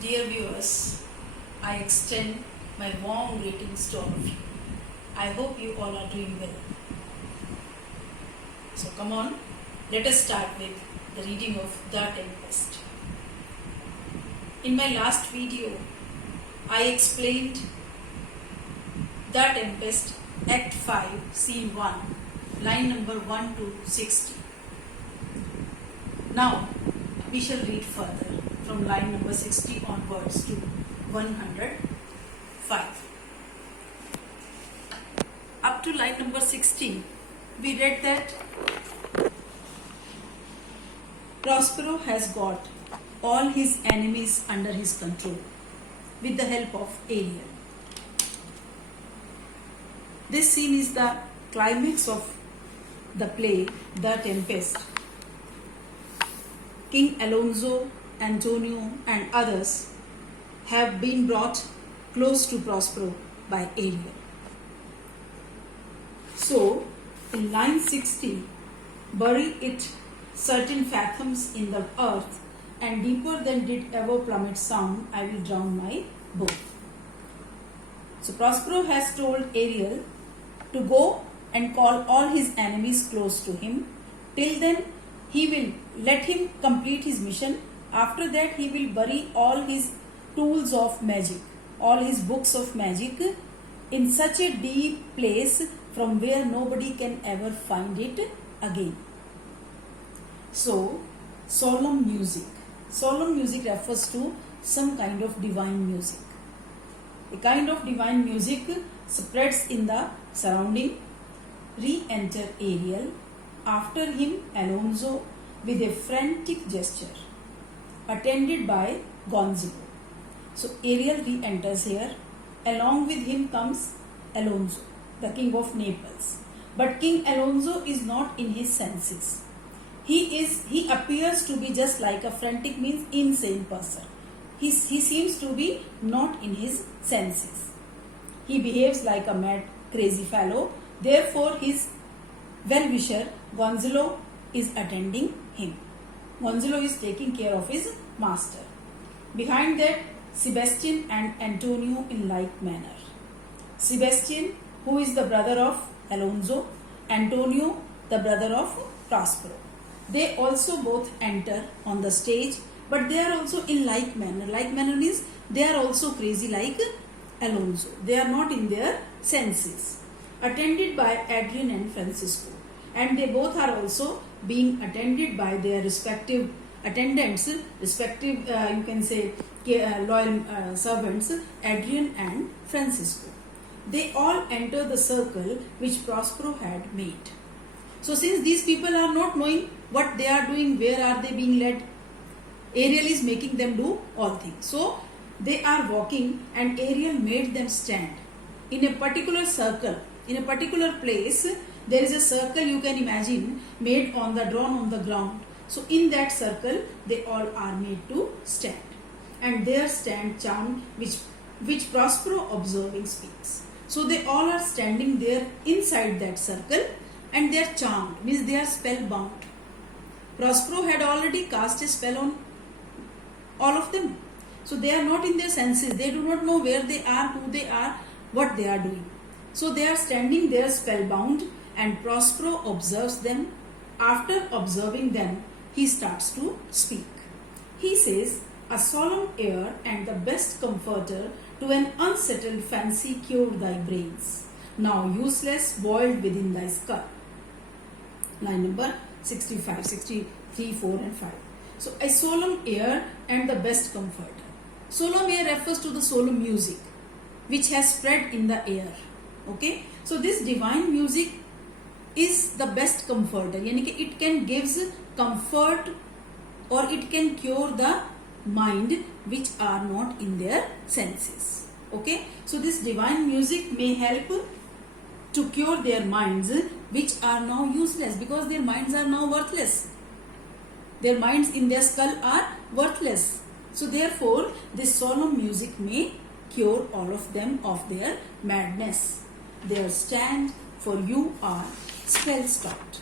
Dear viewers, I extend my warm greetings to all of you. I hope you all are doing well. So come on, let us start with the reading of The Tempest. In my last video, I explained The Tempest, Act 5, Scene 1, line number 1 to 60. Now, we shall read further from line number 60 onwards to 105. Up to line number 60, we read that Prospero has got all his enemies under his control with the help of Ariel. This scene is the climax of the play The Tempest. King Alonso, Antonio and others have been brought close to Prospero by Ariel. So, in line 60, bury it certain fathoms in the earth, and deeper than did ever plummet sound, I will drown my boat. So, Prospero has told Ariel to go and call all his enemies close to him. Till then, he will let him complete his mission. After that, he will bury all his tools of magic, all his books of magic in such a deep place from where nobody can ever find it again. So, solemn music. Solemn music refers to some kind of divine music. A kind of divine music spreads in the surrounding. Re-enter Ariel. After him, Alonso with a frantic gesture, attended by Gonzalo. So Ariel re-enters here. Along with him comes Alonso, the king of Naples. But King Alonso is not in his senses. He appears to be just like a frantic, means insane person. He seems to be not in his senses. He behaves like a mad, crazy fellow. Therefore, his well-wisher Gonzalo is attending him. Gonzalo is taking care of his master. Behind that, Sebastian and Antonio in like manner. Sebastian, who is the brother of Alonso, Antonio, the brother of Prospero. They also both enter on the stage, but they are also in like manner. Like manner means they are also crazy like Alonso. They are not in their senses. Attended by Adrian and Francisco. And they both are also being attended by their respective attendants, respective you can say loyal servants, Adrian and Francisco. They all enter the circle which Prospero had made. So since these people are not knowing what they are doing, where are they being led, Ariel is making them do all things. So they are walking and Ariel made them stand in a particular circle, in a particular place. There is a circle, you can imagine, made drawn on the ground. So in that circle, they all are made to stand. And there stand charmed, which Prospero observing speaks. So they all are standing there inside that circle and they are charmed, means they are spellbound. Prospero had already cast a spell on all of them. So they are not in their senses. They do not know where they are, who they are, what they are doing. So they are standing there spellbound. And Prospero observes them. After observing them, he starts to speak. He says, a solemn air and the best comforter to an unsettled fancy cure thy brains, now useless, boiled within thy skull. Line number 65, 63, 4 and 5. So, a solemn air and the best comforter. Solemn air refers to the solemn music which has spread in the air. Okay. So, this divine music is the best comforter, yani ki it can gives comfort or it can cure the mind which are not in their senses. Okay, so this divine music may help to cure their minds which are now useless, because their minds are now worthless. Their minds in their skull are worthless. So therefore this solemn music may cure all of them of their madness. There stand, for you are spell stopped.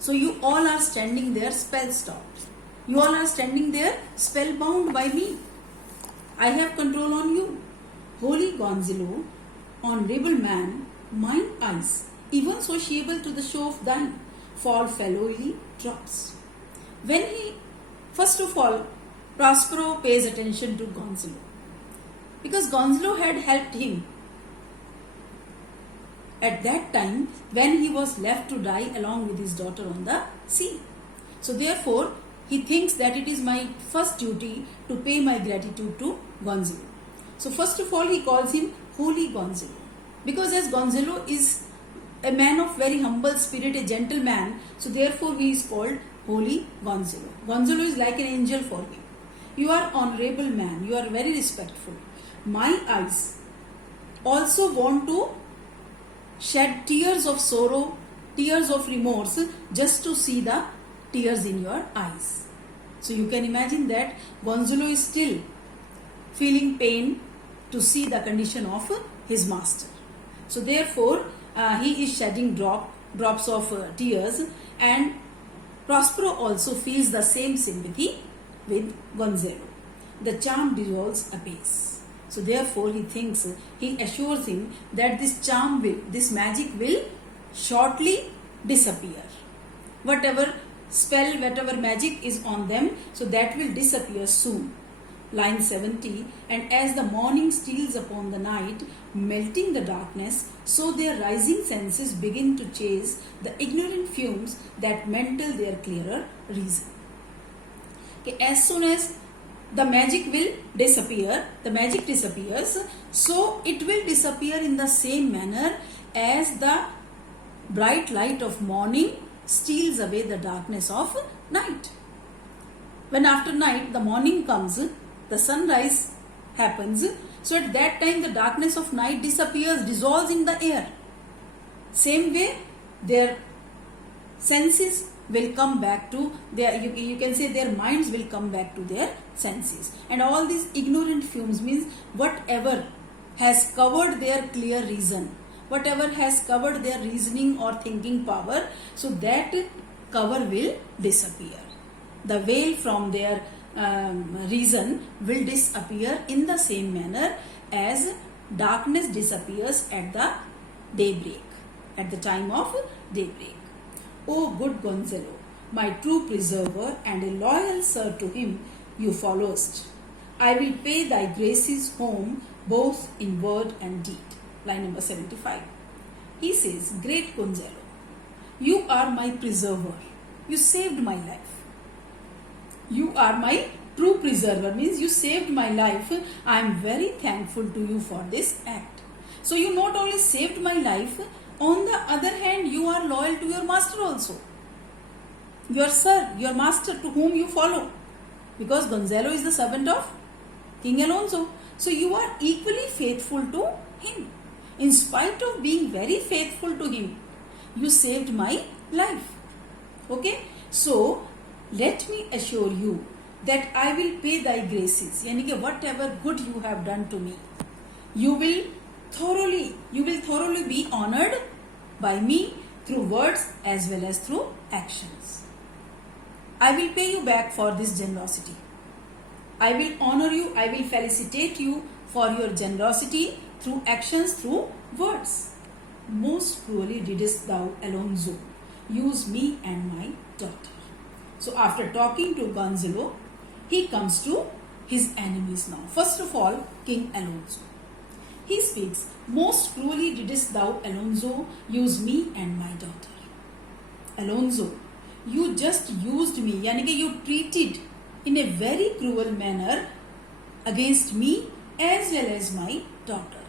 So you all are standing there spell stopped. You all are standing there spellbound by me. I have control on you. Holy Gonzalo, honorable man, mine eyes, even sociable to the show of thine, fall fellowly drops. When he, first of all, Prospero pays attention to Gonzalo, because Gonzalo had helped him at that time when he was left to die along with his daughter on the sea. So therefore, he thinks that it is my first duty to pay my gratitude to Gonzalo. So first of all, he calls him Holy Gonzalo, because as Gonzalo is a man of very humble spirit, a gentleman, so therefore he is called Holy Gonzalo. Gonzalo is like an angel for him. You are honorable man, you are very respectful. My eyes also want to shed tears of sorrow, tears of remorse, just to see the tears in your eyes. So you can imagine that Gonzalo is still feeling pain to see the condition of his master. So therefore, he is shedding drops of tears, and Prospero also feels the same sympathy with Gonzalo. The charm dissolves apace. So therefore, he assures him that this magic will shortly disappear. Whatever spell, whatever magic is on them, so that will disappear soon. Line 70, and as the morning steals upon the night, melting the darkness, so their rising senses begin to chase the ignorant fumes that mantle their clearer reason. Okay, as soon as the magic disappears, so it will disappear in the same manner as the bright light of morning steals away the darkness of night. When after night the morning comes, the sunrise happens, so at that time the darkness of night disappears, dissolves in the air. Same way, their senses will come back to their, you can say their minds will come back to their senses. And all these ignorant fumes means whatever has covered their clear reason, whatever has covered their reasoning or thinking power, so that cover will disappear. The veil from their reason will disappear in the same manner as darkness disappears at the daybreak, at the time of daybreak. O good Gonzalo, my true preserver and a loyal sir to him you followest, I will pay thy graces home both in word and deed. Line number 75. He says, great Gonzalo, you are my preserver. You saved my life. You are my true preserver, means you saved my life. I am very thankful to you for this act. So you not only saved my life, on the other hand, you are loyal to your master also. Your sir, your master to whom you follow. Because Gonzalo is the servant of King Alonso. So you are equally faithful to him. In spite of being very faithful to him, you saved my life. Okay? So, let me assure you that I will pay thy graces. Yani कि whatever good you have done to me, you will thoroughly be honored by me through words as well as through actions. I will pay you back for this generosity. I will honor you, I will felicitate you for your generosity through actions, through words. Most cruelly didst thou, Alonso, use me and my daughter. So after talking to Gonzalo, he comes to his enemies now. First of all, King Alonso. He speaks, most cruelly didst thou, Alonso, use me and my daughter. Alonso, you just used me, yani कि you treated in a very cruel manner against me as well as my daughter.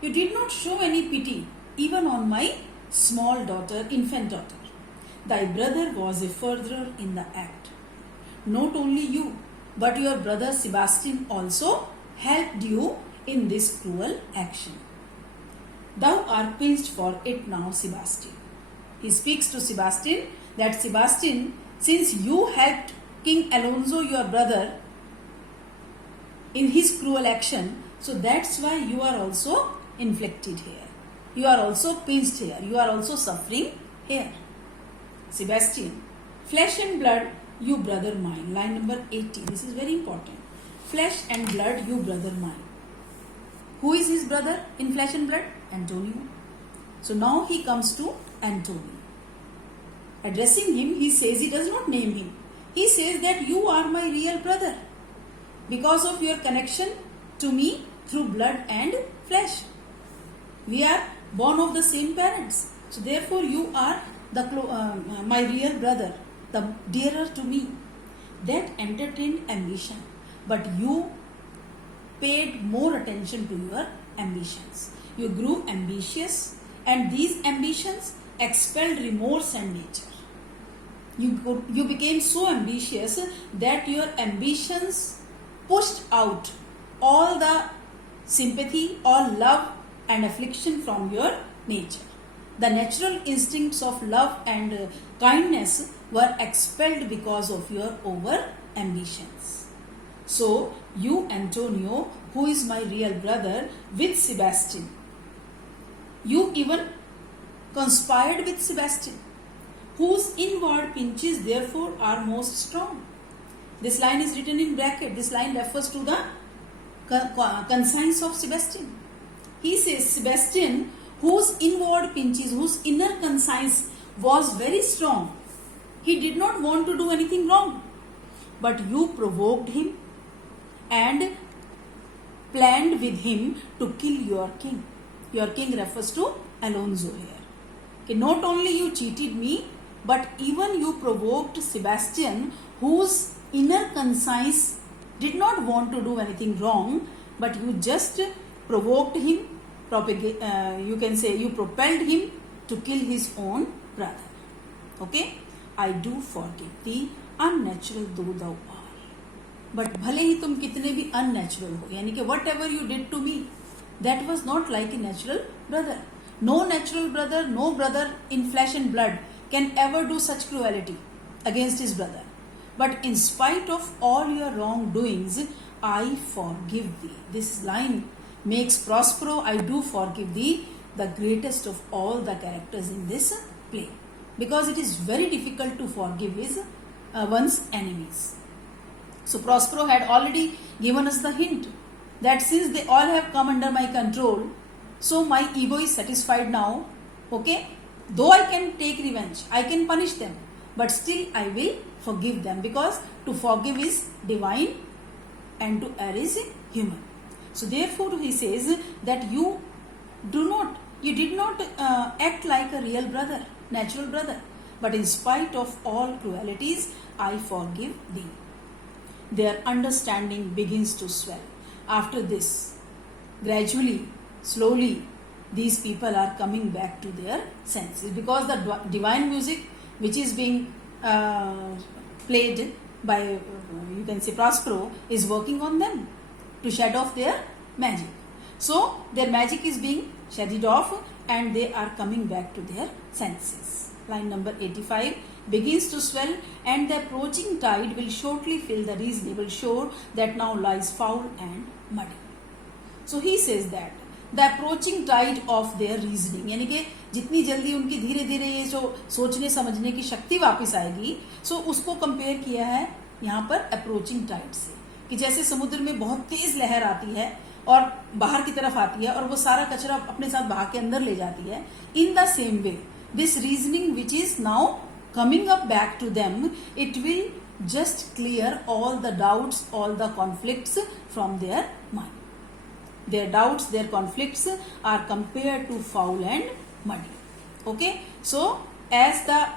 You did not show any pity even on my small daughter, infant daughter. Thy brother was a furtherer in the act. Not only you, but your brother Sebastian also helped you in this cruel action. Thou art pinched for it now, Sebastian. He speaks to Sebastian that Sebastian, since you helped King Alonso, your brother, in his cruel action, so that's why you are also inflicted here. You are also pinched here. You are also suffering here. Sebastian, flesh and blood, you brother mine. Line number 80. This is very important. flesh and blood, you brother mine. Who is his brother in flesh and blood? Antonio. So now he comes to Antonio. Addressing him, he says, he does not name him. He says that you are my real brother because of your connection to me through blood and flesh. We are born of the same parents. So therefore you are my real brother, the dearer to me. That entertained ambition, but you paid more attention to your ambitions. You grew ambitious, and these ambitions expelled remorse and nature. You became so ambitious that your ambitions pushed out all the sympathy, all love and affliction from your nature. The natural instincts of love and kindness were expelled because of your over ambitions. So, you, Antonio, who is my real brother, with Sebastian, you even conspired with Sebastian, whose inward pinches therefore are most strong. This line is written in bracket. This line refers to the conscience of Sebastian. He says, Sebastian, whose inward pinches, whose inner conscience was very strong, he did not want to do anything wrong, but you provoked him and planned with him to kill your king. Your king refers to Alonso here. Okay, not only you cheated me, but even you provoked Sebastian, whose inner conscience did not want to do anything wrong, but you just provoked him, you can say you propelled him to kill his own brother. Okay? I do forgive thee, unnatural though thou art. But भले ही तुम कितने भी unnatural हो, यानी कि whatever you did to me, that was not like a natural brother. No natural brother, no brother in flesh and blood can ever do such cruelty against his brother. But in spite of all your wrongdoings, I forgive thee. This line makes Prospero, I do forgive thee, the greatest of all the characters in this play. Because it is very difficult to forgive one's enemies. So Prospero had already given us the hint that since they all have come under my control, so my ego is satisfied now. Okay? Though I can take revenge, I can punish them, but still I will forgive them, because to forgive is divine and to err is human. So therefore he says that you did not act like a real brother, natural brother, but in spite of all cruelties, I forgive thee. Their understanding begins to swell. After this, gradually, slowly, these people are coming back to their senses, because the divine music which is being played by, you can say, Prospero, is working on them to shed off their magic. So their magic is being shedded off and they are coming back to their senses. Line number 85 begins to swell, and the approaching tide will shortly fill the reasonable shore that now lies foul and muddy. So he says that the approaching tide of their reasoning, यानी कि जितनी जल्दी उनकी धीरे धीरे ये जो सोचने समझने की शक्ति वापस आएगी, सो उसको कंपेयर किया है यहाँ पर अप्रोचिंग टाइड से, कि जैसे समुद्र में बहुत तेज लहर आती है और बाहर की तरफ आती है और वो सारा कचरा अपने साथ बहा के अंदर ले जाती है. In the same way this reasoning which is now coming up back to them, it will just clear all the doubts, all the conflicts from their mind. Their doubts, their conflicts are compared to foul and muddy. Okay, so as the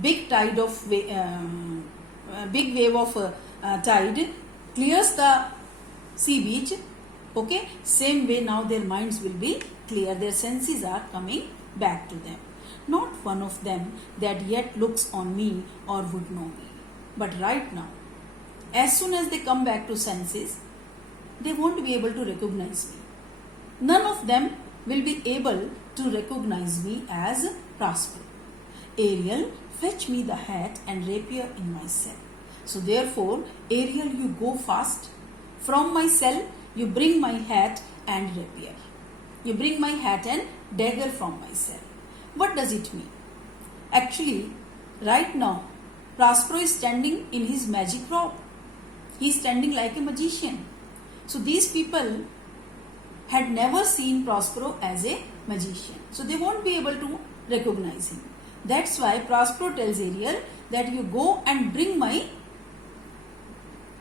big tide of big wave of tide clears the sea beach, okay, same way now their minds will be clear. Their senses are coming back to them. Not one of them that yet looks on me or would know me. But right now, as soon as they come back to senses, they won't be able to recognize me. None of them will be able to recognize me as Prospero. Ariel, fetch me the hat and rapier in my cell. So therefore, Ariel, you go fast. From my cell, you bring my hat and rapier. You bring my hat and dagger from my cell. What does it mean? Actually, right now, Prospero is standing in his magic robe. He is standing like a magician. So these people had never seen Prospero as a magician. So they won't be able to recognize him. That's why Prospero tells Ariel that you go and bring my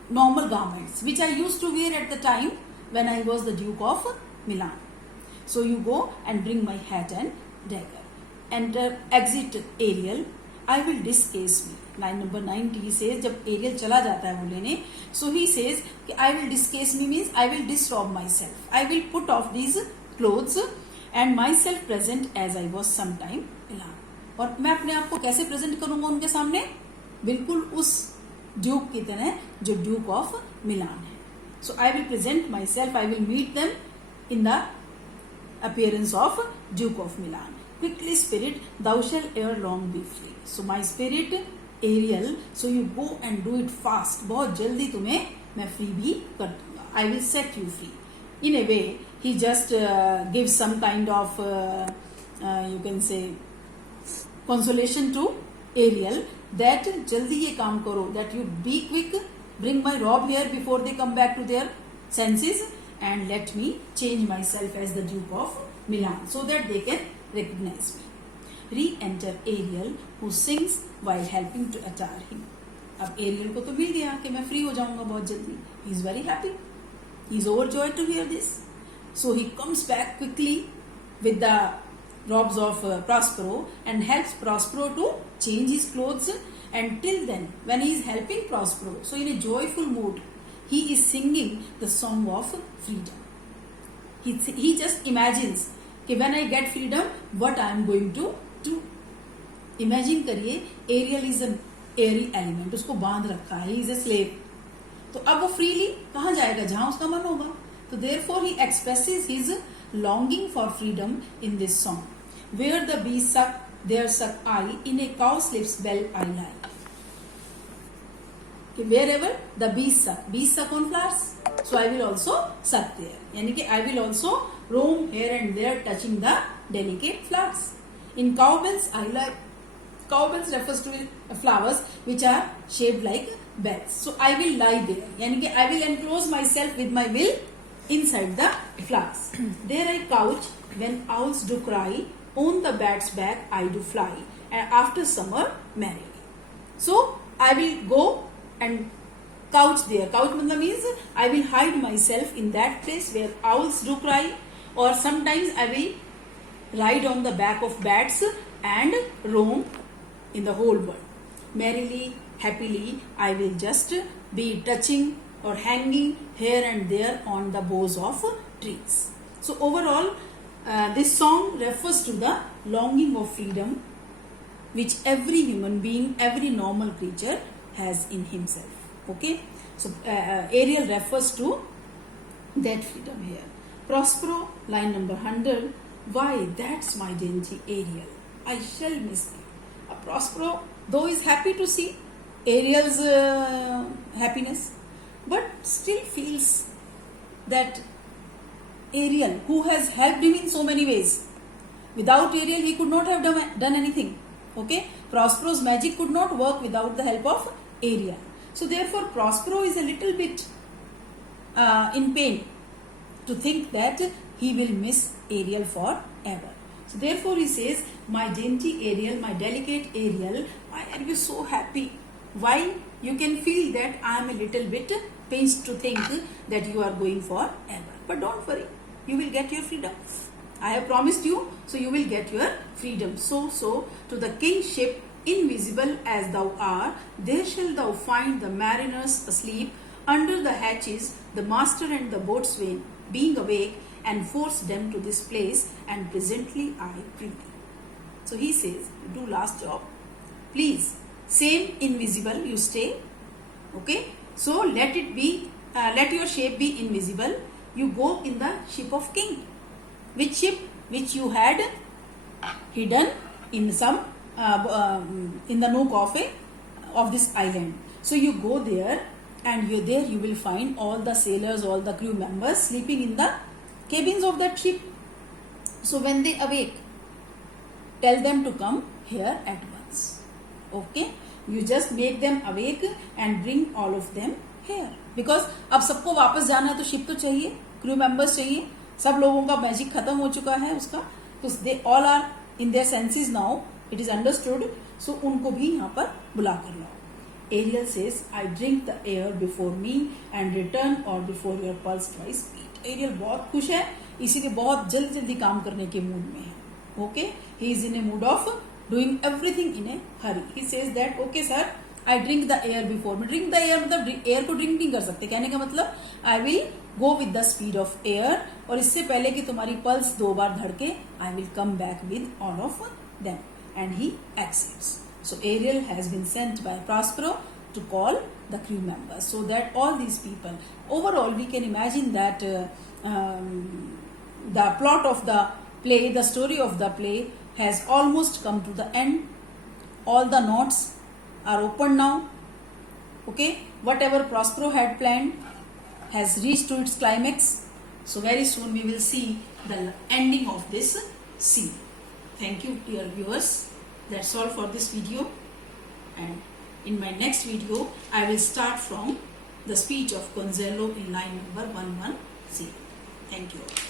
normal garments, which I used to wear at the time when I was the Duke of Milan. So you go and bring my hat and dagger. Enter, exit Ariel. I will discase me. Line number 90 he says, जब Ariel चला जाता है वो लेने, so he says कि I will discase me means I will disrobe myself. I will put off these clothes and myself present as I was sometime Milan. और मैं अपने आप को कैसे प्रेजेंट करूंगा उनके सामने? बिल्कुल उस ड्यूक की तरह जो ड्यूक ऑफ मिलान है. So I will present myself. I will meet them in the appearance of Duke of Milan. Quickly, spirit, thou shalt ere long be free. So my spirit, Ariel, so you go and do it fast. बहुत जल्दी तुम्हें मैं free भी कर दूंगा. I will set you free. In a way, he just gives some kind of, you can say, consolation to Ariel that जल्दी ये काम करो, that you be quick, bring my robe here before they come back to their senses and let me change myself as the Duke of Milan so that they can recognize me. Re-enter Ariel who sings while helping to attire him. अब Ariel को तो मिल गया कि मैं free हो जाऊंगा बहुत जल्दी. He is very happy. He is overjoyed to hear this. So he comes back quickly with the robes of Prospero and helps Prospero to change his clothes. And till then, when he is helping Prospero, so in a joyful mood, he is singing the song of freedom. He just imagines कि when I get freedom, what I am going to do. Imagine करिए, Ariel is an airy element, उसको बांध रखा है, he is a slave. तो अब वो freely कहाँ जाएगा? जहाँ उसका मन होगा. तो therefore he expresses his longing for freedom in this song. Where the bees suck, there suck I, in a cowslip's bell I lie. Wherever the bees suck on flowers, so I will also suck there. यानी कि I will also roam here and there touching the delicate flowers. In cowbells I lie. Cowbells refers to flowers which are shaped like bells. So I will lie there. यानी कि I will enclose myself with my will inside the flowers. There I couch when owls do cry. On the bat's back I do fly. And after summer merrily. So I will go and couch there. Couch means I will hide myself in that place where owls do cry, or sometimes I will ride on the back of bats and roam in the whole world. Merrily, happily, I will just be touching or hanging here and there on the boughs of trees. So overall, this song refers to the longing of freedom which every human being, every normal creature has in himself. Okay, so Ariel refers to that freedom here. Prospero, line number 100. Why, that's my dainty Ariel, I shall miss thee. Prospero, though is happy to see Ariel's happiness, but still feels that Ariel, who has helped him in so many ways, without Ariel he could not have done anything. Okay, Prospero's magic could not work without the help of Ariel. So therefore Prospero is a little bit in pain to think that he will miss Ariel forever. So therefore he says, my dainty Ariel, my delicate Ariel, why are you so happy? Why? You can feel that I am a little bit pinched to think that you are going forever. But don't worry, you will get your freedom. I have promised you, so you will get your freedom. So to the king's ship, invisible as thou art, there shall thou find the mariners asleep under the hatches, the master and the boatswain being awake, and force them to this place, and presently I bring thee. So he says, do last job. Please, same invisible you stay. Okay. So let it be, let your shape be invisible. You go in the ship of king. Which ship? Which you had hidden in some in the nook of this island. So you go there, and you will find all the sailors, all the crew members sleeping in the cabins of that ship. So when they awake, tell them to come here at once. Okay, you just make them awake and bring all of them here, because अब सबको वापस जाना है तो ship तो चाहिए, crew members चाहिए, सब लोगों का मैजिक खत्म हो चुका है उसका, तो they all are in their senses now, it is understood, so उनको भी यहाँ पर बुला कर लाओ. Ariel says, I drink the air before me and return or before your pulse twice beat. Ariel बहुत खुश है, इसीलिए बहुत जल्दी जल्दी काम करने के मूड में है. Okay, he is in a mood of doing everything in a hurry. He says that, okay sir, I drink the air before me. Drink the air मतलब air को drink नहीं कर सकते, कहने का मतलब I will go with the speed of air, और इससे पहले कि तुम्हारी पल्स 2 बार धड़के, I will come back with all of them. And he accepts. So Ariel has been sent by Prospero to call the crew members, so that all these people, overall we can imagine that the plot of the play, the story of the play has almost come to the end. All the knots are open now. Okay, whatever Prospero had planned has reached to its climax. So very soon we will see the ending of this scene. Thank you, dear viewers. That's all for this video, and in my next video I will start from the speech of Gonzalo in line number 110. Thank you all.